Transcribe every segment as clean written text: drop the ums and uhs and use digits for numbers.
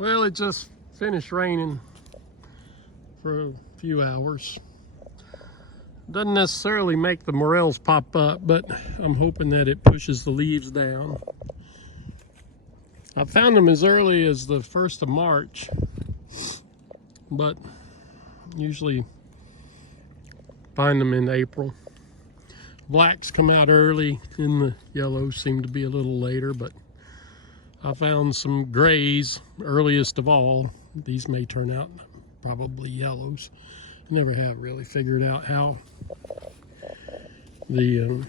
Well, it just finished raining for a few hours. Doesn't necessarily make the morels pop up, but I'm hoping that it pushes the leaves down. I found them as early as the 1st of March, but usually find them in April. Blacks come out early, and the yellows seem to be a little later, but I found some grays earliest of all. These may turn out probably yellows. I never have really figured out how the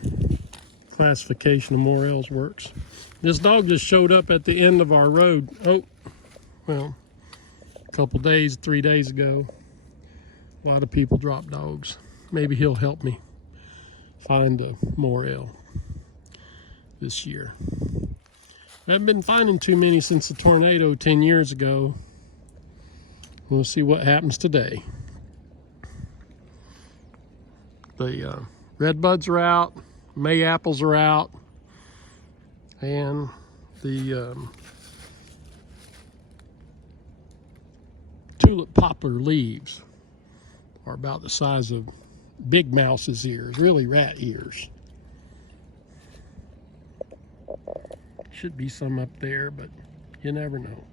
classification of morels works. This dog just showed up at the end of our road. Oh, well, a couple days, 3 days ago. A lot of people drop dogs. Maybe he'll help me find a morel this year. I haven't been finding too many since the tornado 10 years ago. We'll see what happens today. The red buds are out, May apples are out, and the tulip poplar leaves are about the size of big mouse's ears, really rat ears. Should be some up there, but you never know.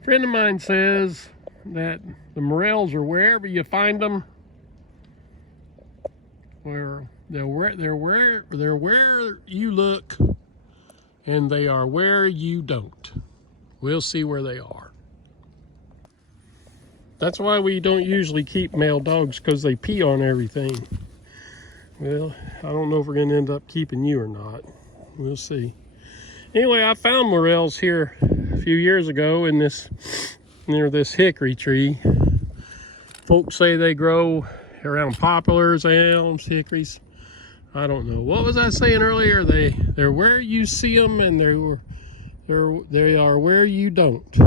A friend of mine says that the morels are wherever you find them, where they're where you look, and they are where you don't. We'll see where they are. That's why we don't usually keep male dogs, because they pee on everything. Well, I don't know if we're going to end up keeping you or not. We'll see. Anyway, I found morels here a few years ago in this, near this hickory tree. Folks say they grow around poplars, elms, hickories. I don't know. What was I saying earlier? They're where you see them, and they are where you don't.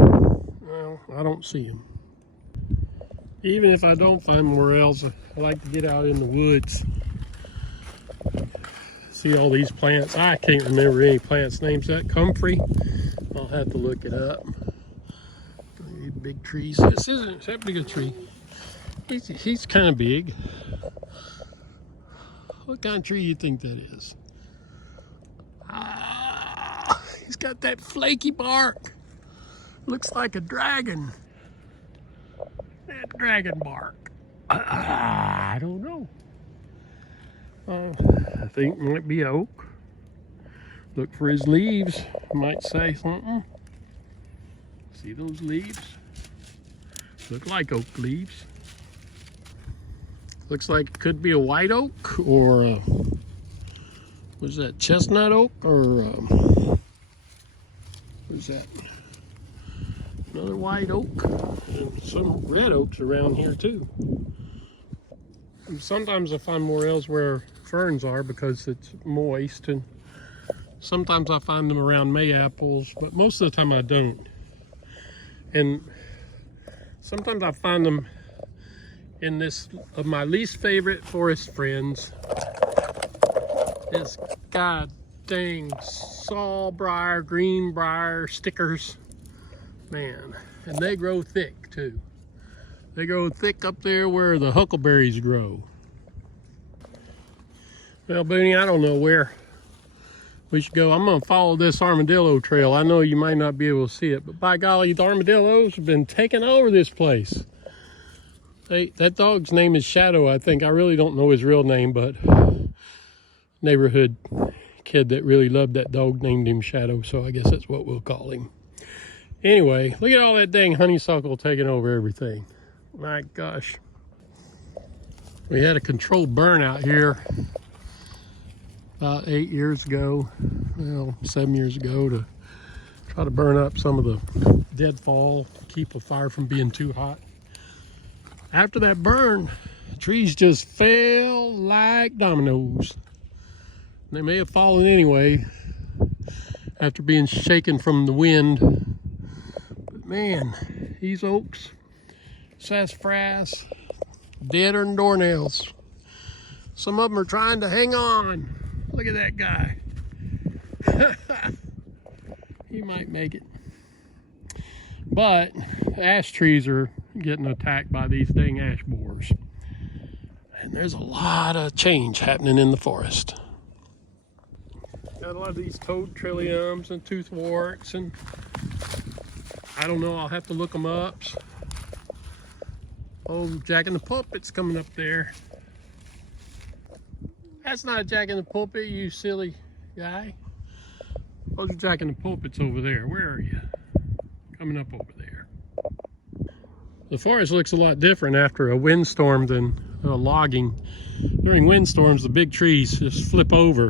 Well, I don't see them. Even if I don't find morels, I like to get out in the woods. See all these plants. I can't remember any plants names. That comfrey. I'll have to look it up. Big trees. This isn't that big a tree. He's kind of big. What kind of tree do you think that is? Ah, he's got that flaky bark. Looks like a dragon. That dragon bark. I don't know. I think it might be oak. Look for his leaves. Might say something. See those leaves? Look like oak leaves. Looks like it could be a white oak, or what is that, chestnut oak, or what is that? Another white oak, and some red oaks around here too. And sometimes I find morels where ferns are because it's moist, and sometimes I find them around May-apples, but most of the time I don't. And sometimes I find them in this of my least favorite forest friends. This god dang sawbriar, greenbrier stickers. Man, and they grow thick too. They grow thick up there where the huckleberries grow. Well, Booney, I don't know where we should go. I'm gonna follow this armadillo trail. I know you might not be able to see it, but by golly, the armadillos have been taking over this place. That dog's name is Shadow, I think. I really don't know his real name, but neighborhood kid that really loved that dog named him Shadow, so I guess that's what we'll call him. Anyway, look at all that dang honeysuckle taking over everything. My gosh. We had a controlled burn out here about 8 years ago, well, 7 years ago, to try to burn up some of the deadfall, keep the fire from being too hot. After that burn, the trees just fell like dominoes. They may have fallen anyway after being shaken from the wind. But man, these oaks, sassafras, deader than doornails. Some of them are trying to hang on. Look at that guy. He might make it. But ash trees are getting attacked by these dang ash borers. And there's a lot of change happening in the forest. Got a lot of these toad trilliums and toothworts, and I don't know, I'll have to look them up. Oh, Jack in the Pulpit's coming up there. That's not a Jack in the Pulpit, you silly guy. Oh, the Jack in the Pulpit's over there. Where are you? Coming up over there. The forest looks a lot different after a windstorm than logging. During windstorms, the big trees just flip over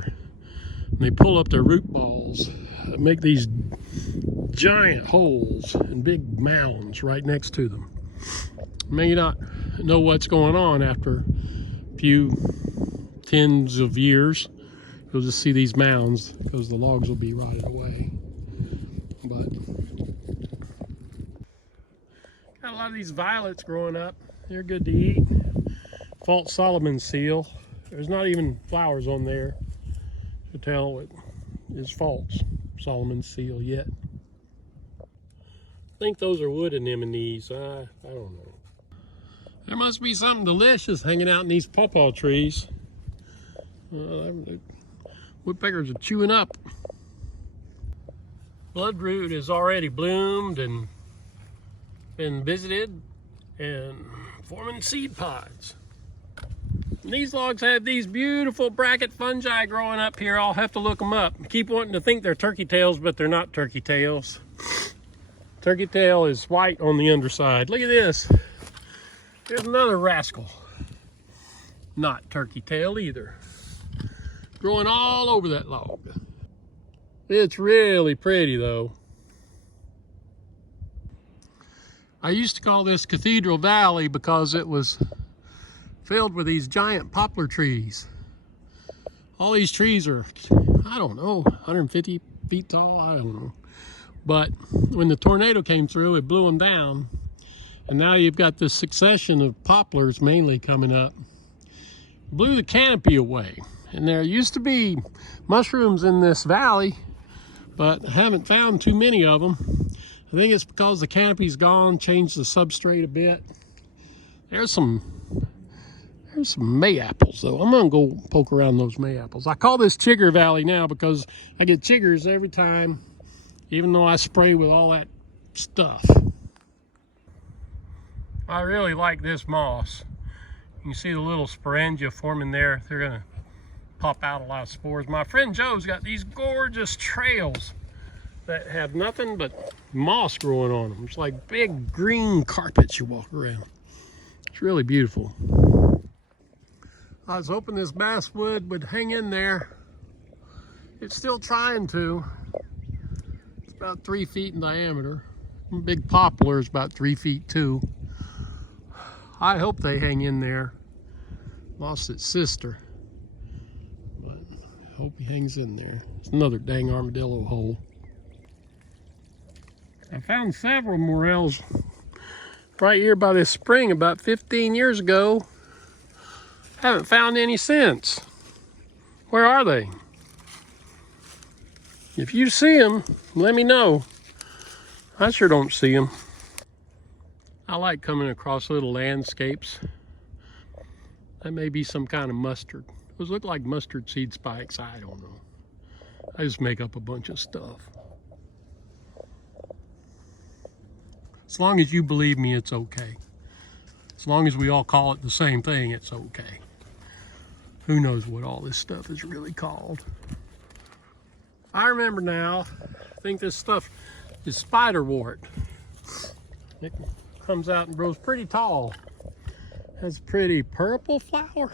and they pull up their root balls, make these giant holes and big mounds right next to them. You may not know what's going on after a few tens of years. You'll just see these mounds because the logs will be rotted away. But got a lot of these violets growing up. They're good to eat. False Solomon seal. There's not even flowers on there to tell it is false Solomon seal yet. I think those are wood anemones. I don't know. There must be something delicious hanging out in these pawpaw trees. Woodpeckers are chewing up. Bloodroot has already bloomed and been visited and forming seed pods. And these logs have these beautiful bracket fungi growing up here. I'll have to look them up. I keep wanting to think they're turkey tails, but they're not turkey tails. Turkey tail is white on the underside. Look at this. Here's another rascal. Not turkey tail either. Growing all over that log. It's really pretty though. I used to call this Cathedral Valley because it was filled with these giant poplar trees. All these trees are, I don't know, 150 feet tall, I don't know. But when the tornado came through, it blew them down. And now you've got this succession of poplars mainly coming up. Blew the canopy away. And there used to be mushrooms in this valley, but I haven't found too many of them. I think it's because the canopy's gone, changed the substrate a bit. There's some May-apples though. I'm gonna go poke around those May-apples. I call this Chigger Valley now because I get chiggers every time, even though I spray with all that stuff. I really like this moss. You can see the little sporangia forming there. They're gonna pop out a lot of spores. My friend Joe's got these gorgeous trails that have nothing but moss growing on them. It's like big green carpets you walk around. It's really beautiful. I was hoping this basswood would hang in there. It's still trying to. It's about 3 feet in diameter. Big poplar is about 3 feet too. I hope they hang in there. Lost its sister. But I hope he hangs in there. It's another dang armadillo hole. I found several morels right here by this spring about 15 years ago. Haven't found any since. Where are they? If you see them, let me know. I sure don't see them. I like coming across little landscapes. That may be some kind of mustard. Those look like mustard seed spikes. I don't know. I just make up a bunch of stuff. As long as you believe me, it's okay. As long as we all call it the same thing, it's okay. Who knows what all this stuff is really called? I remember now. I think this stuff is spiderwort. It comes out and grows pretty tall. Has a pretty purple flower.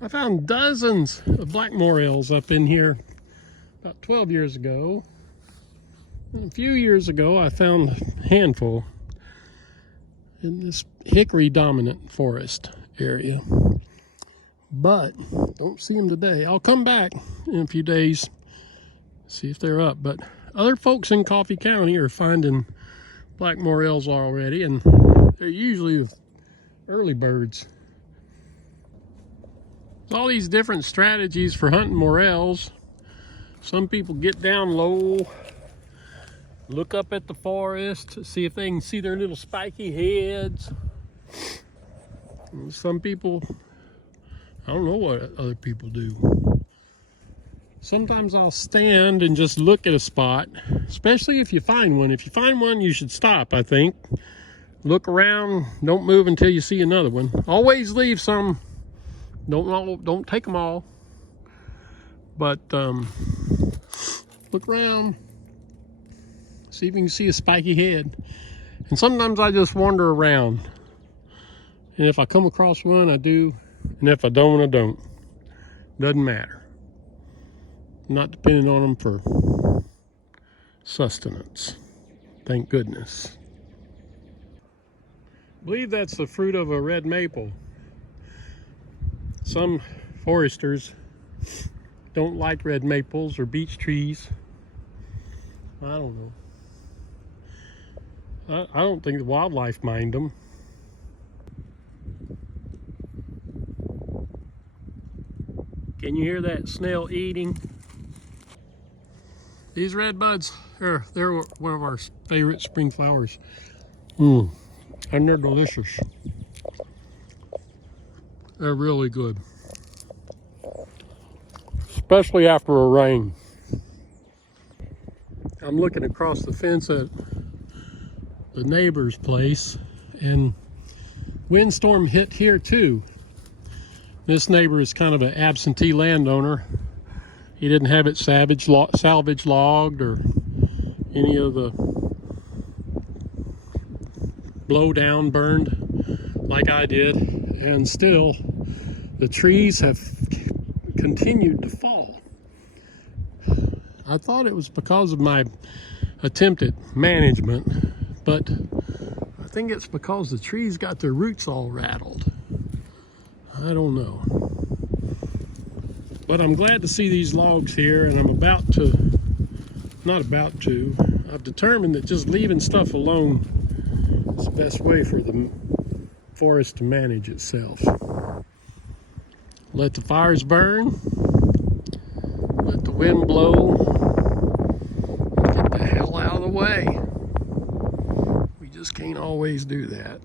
I found dozens of black morels up in here about 12 years ago. And a few years ago, I found a handful in this hickory dominant forest area. But don't see them today. I'll come back in a few days, see if they're up. But other folks in Coffee County are finding black morels already, and they're usually early birds. There's all these different strategies for hunting morels. Some people get down low look up at the forest, see if they can see their little spiky heads. Some people, I don't know what other people do. Sometimes I'll stand and just look at a spot, especially if you find one. If you find one, you should stop, I think. Look around, don't move until you see another one. Always leave some, don't take them all. But look around, see if you can see a spiky head. And sometimes I just wander around. And if I come across one, I do. And if I don't, I don't. Doesn't matter. I'm not depending on them for sustenance. Thank goodness. I believe that's the fruit of a red maple. Some foresters don't like red maples or beech trees. I don't know. I don't think the wildlife mind them. Can you hear that snail eating? These red buds, they're one of our favorite spring flowers. And they're delicious. They're really good. Especially after a rain. I'm looking across the fence at the neighbor's place, and windstorm hit here too. This neighbor is kind of an absentee landowner. He didn't have it salvage logged or any of the blow down burned like I did, and still the trees have continued to fall. I thought it was because of my attempt at management, but I think it's because the trees got their roots all rattled. I don't know. But I'm glad to see these logs here, and I've determined that just leaving stuff alone is the best way for the forest to manage itself. Let the fires burn, let the wind blow, and get the hell out of the way. We just can't always do that.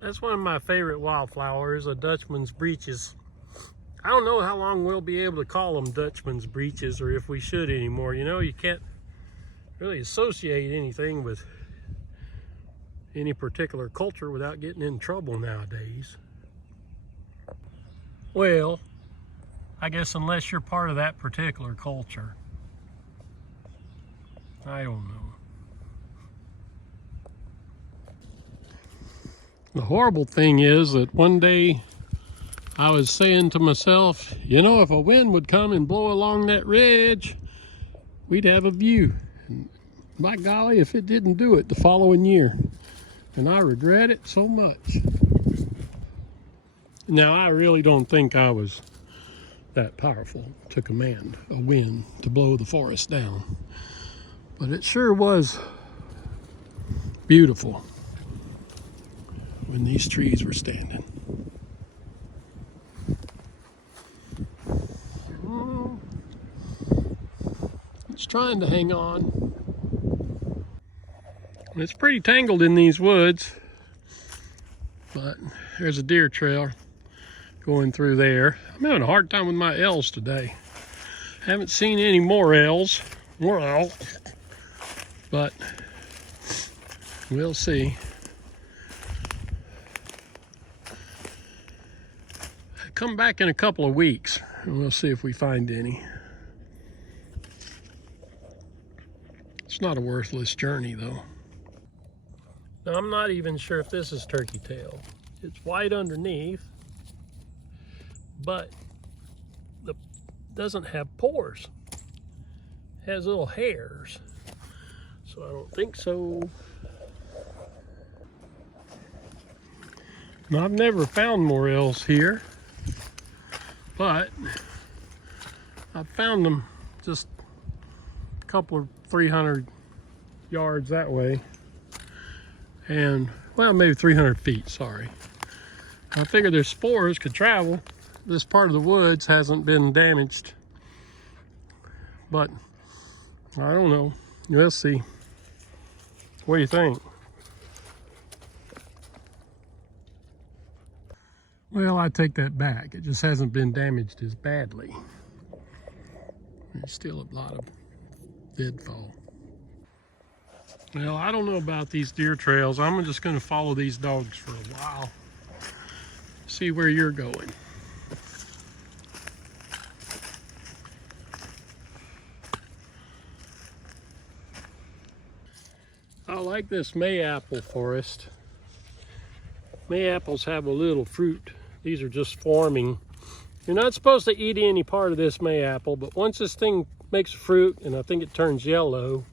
That's one of my favorite wildflowers, a Dutchman's breeches. I don't know how long we'll be able to call them Dutchman's breeches, or if we should anymore. You know, you can't really associate anything with any particular culture without getting in trouble nowadays. Well, I guess unless you're part of that particular culture. I don't know. The horrible thing is that one day I was saying to myself, you know, if a wind would come and blow along that ridge, we'd have a view. And by golly, if it didn't do it the following year. And I regret it so much. Now, I really don't think I was that powerful to command a wind to blow the forest down. But it sure was beautiful when these trees were standing. It's trying to hang on. It's pretty tangled in these woods, but there's a deer trail going through there. I'm having a hard time with my L's today. Haven't seen any Morels, but we'll see. Come back in a couple of weeks and we'll see if we find any. It's not a worthless journey though. Now, I'm not even sure if this is turkey tail. It's white underneath, but it doesn't have pores. It has little hairs, so I don't think so. Now, I've never found morels here, but I've found them just a couple of 300 yards that way. And, well, maybe 300 feet, sorry. I figured their spores could travel. This part of the woods hasn't been damaged. But, I don't know. We'll see. What do you think? Well, I take that back. It just hasn't been damaged as badly. There's still a lot of deadfall. Well, I don't know about these deer trails. I'm just going to follow these dogs for a while. See where you're going. I like this mayapple forest. Mayapples have a little fruit. These are just forming. You're not supposed to eat any part of this mayapple, but once this thing makes fruit, and I think it turns yellow,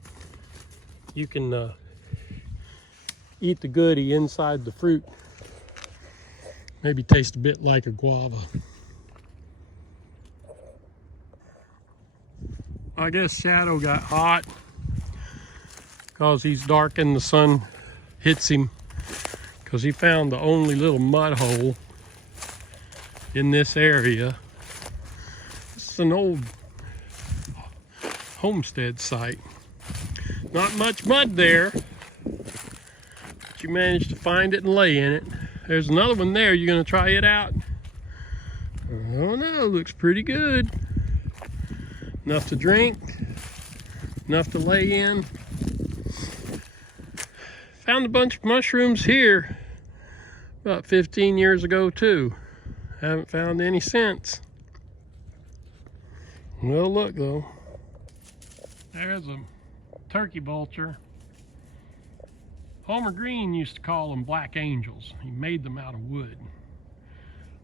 you can eat the goodie inside the fruit. Maybe taste a bit like a guava. I guess Shadow got hot because he's dark and the sun hits him, because he found the only little mud hole in this area. This is an old homestead site. Not much mud there, but you managed to find it and lay in it. There's another one there. You gonna try it out? I don't know, looks pretty good. Enough to drink, enough to lay in. Found a bunch of mushrooms here about 15 years ago too. Haven't found any since. Well, look though. There's a turkey vulture. Homer Green used to call them black angels. He made them out of wood.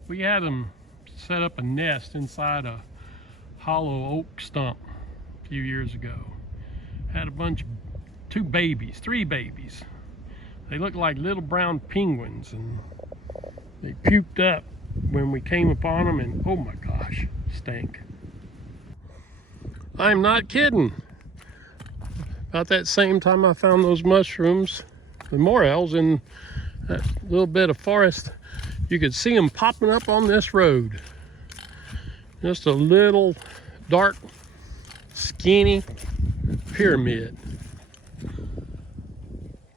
We had them set up a nest inside a hollow oak stump a few years ago. Had a bunch, three babies. They looked like little brown penguins, and they puked up when we came upon them, and oh my gosh, stank. I'm not kidding. About that same time I found those mushrooms, the morels, in that little bit of forest, you could see them popping up on this road. Just a little dark, skinny pyramid.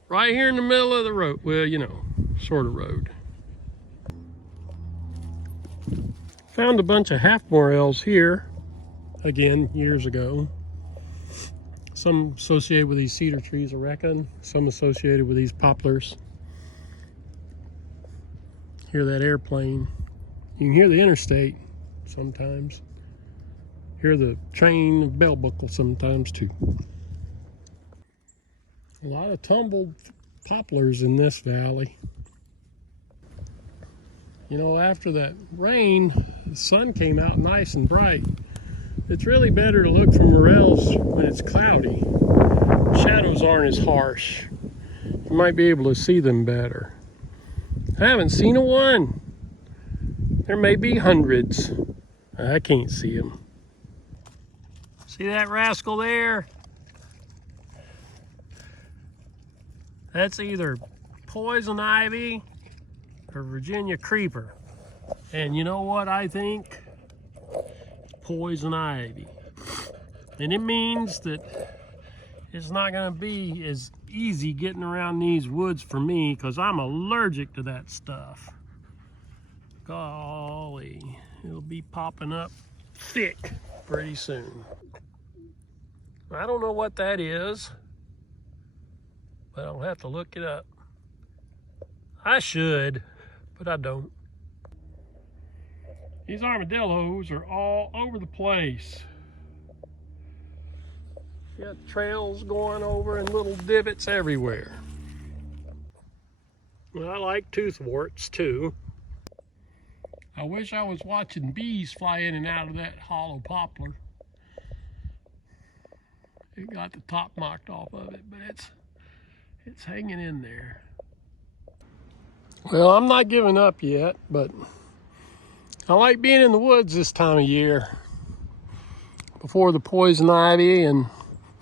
Right here in the middle of the road. Well, you know, sort of road. Found a bunch of half morels here, again, years ago. Some associated with these cedar trees, I reckon. Some associated with these poplars. Hear that airplane. You can hear the interstate sometimes. Hear the train bell buckle sometimes too. A lot of tumbled poplars in this valley. You know, after that rain, the sun came out nice and bright. It's really better to look for morels when it's cloudy. Shadows aren't as harsh. You might be able to see them better. I haven't seen a one. There may be hundreds. I can't see them. See that rascal there? That's either poison ivy or Virginia creeper. And you know what I think? It's poison ivy. And it means that it's not gonna be as easy getting around these woods for me, because I'm allergic to that stuff. Golly, it'll be popping up thick pretty soon. I don't know what that is, but I'll have to look it up. I should, but I don't. These armadillos are all over the place. You got trails going over and little divots everywhere. Well, I like toothworts too. I wish I was watching bees fly in and out of that hollow poplar. It got the top knocked off of it, but it's hanging in there. Well, I'm not giving up yet, but I like being in the woods this time of year, before the poison ivy and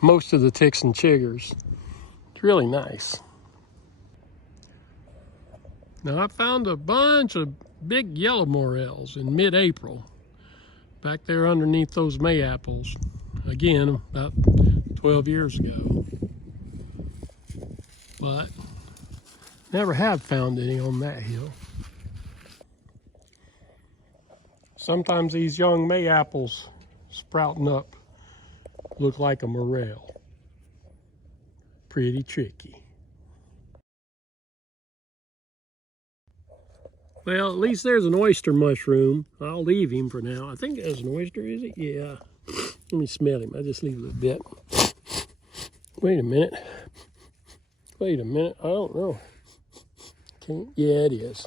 most of the ticks and chiggers. It's really nice. Now, I found a bunch of big yellow morels in mid-April, back there underneath those mayaples. Again, about 12 years ago. But never have found any on that hill. Sometimes these young May apples sprouting up look like a morel. Pretty tricky. Well, at least there's an oyster mushroom. I'll leave him for now. I think that's an oyster, is it? Yeah. Let me smell him. I'll just leave a little bit. Wait a minute. Wait a minute. I don't know. Yeah, it is.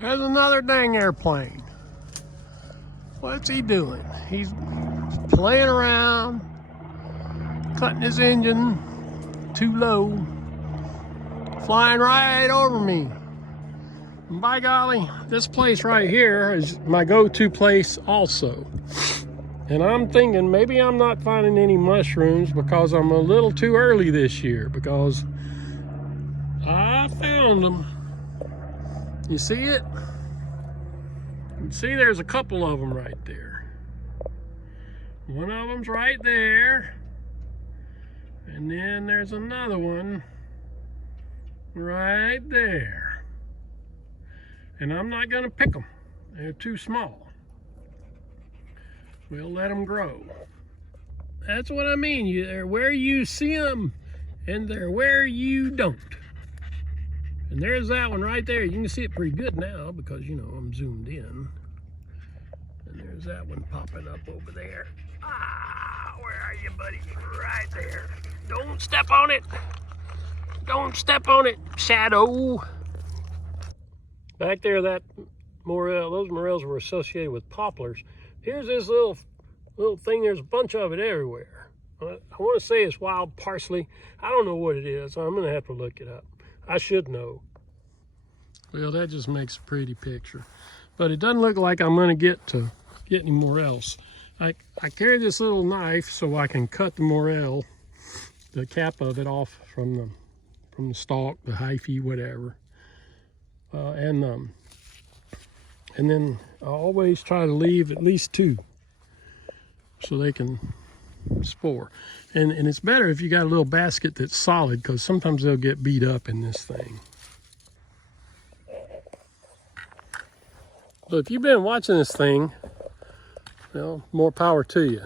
There's another dang airplane. What's he doing? He's playing around, cutting his engine too low, flying right over me. And by golly, this place right here is my go-to place also. And I'm thinking maybe I'm not finding any mushrooms because I'm a little too early this year, because I found them. You see it? You see there's a couple of them right there. One of them's right there. And then there's another one right there. And I'm not gonna pick them. They're too small. We'll let them grow. That's what I mean. They're where you see them, and they're where you don't. And there's that one right there. You can see it pretty good now because, you know, I'm zoomed in. And there's that one popping up over there. Ah, where are you, buddy? Right there. Don't step on it. Don't step on it, Shadow. Back there, that morel, those morels were associated with poplars. Here's this little thing. There's a bunch of it everywhere. I want to say it's wild parsley. I don't know what it is. I'm going to have to look it up. I should know. Well, that just makes a pretty picture. But it doesn't look like I'm going to get any morels. I carry this little knife so I can cut the morel, the cap of it off from the stalk, the hyphae, whatever. And then I always try to leave at least 2 so they can spore. And it's better if you got a little basket that's solid, because sometimes they'll get beat up in this thing. So if you've been watching this thing, well, more power to you.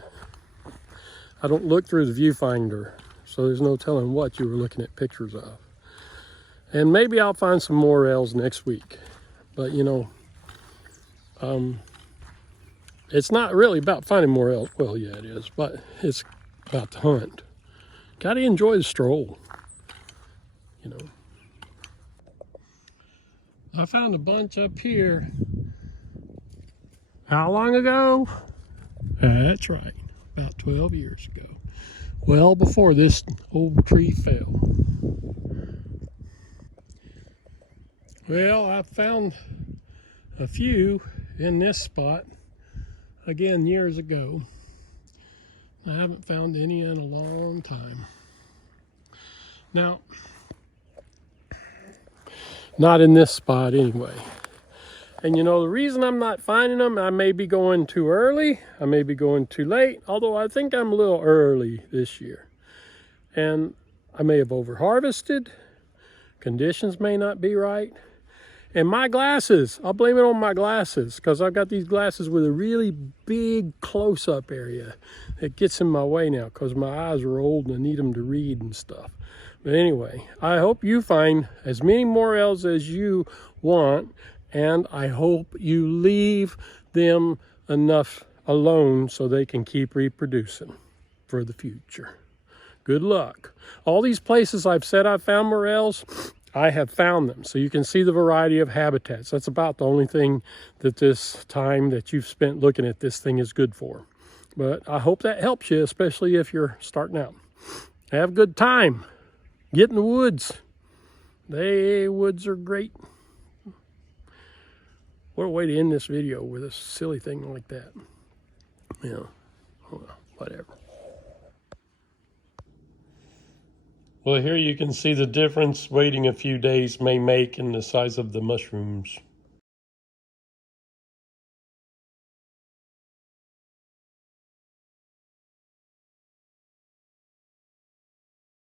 I don't look through the viewfinder, so there's no telling what you were looking at pictures of. And maybe I'll find some morels next week. But, you know, it's not really about finding morels. Well, yeah, it is, but it's about the hunt. Got to enjoy the stroll, you know. I found a bunch up here. How long ago? That's right, about 12 years ago. Well before this old tree fell. Well, I found a few in this spot, again, years ago. I haven't found any in a long time. Now, not in this spot anyway. And you know, the reason I'm not finding them, I may be going too early, I may be going too late, although I think I'm a little early this year. And I may have over-harvested, conditions may not be right. And my glasses, I'll blame it on my glasses, because I've got these glasses with a really big close-up area that gets in my way now, because my eyes are old and I need them to read and stuff. But anyway, I hope you find as many morels as you want, and I hope you leave them enough alone so they can keep reproducing for the future. Good luck. All these places I've said I've found morels, I have found them. So you can see the variety of habitats. That's about the only thing that this time that you've spent looking at this thing is good for. But I hope that helps you, especially if you're starting out. Have a good time. Get in the woods. Woods are great. What a way to end this video with a silly thing like that. You know, whatever. Well, here you can see the difference waiting a few days may make in the size of the mushrooms.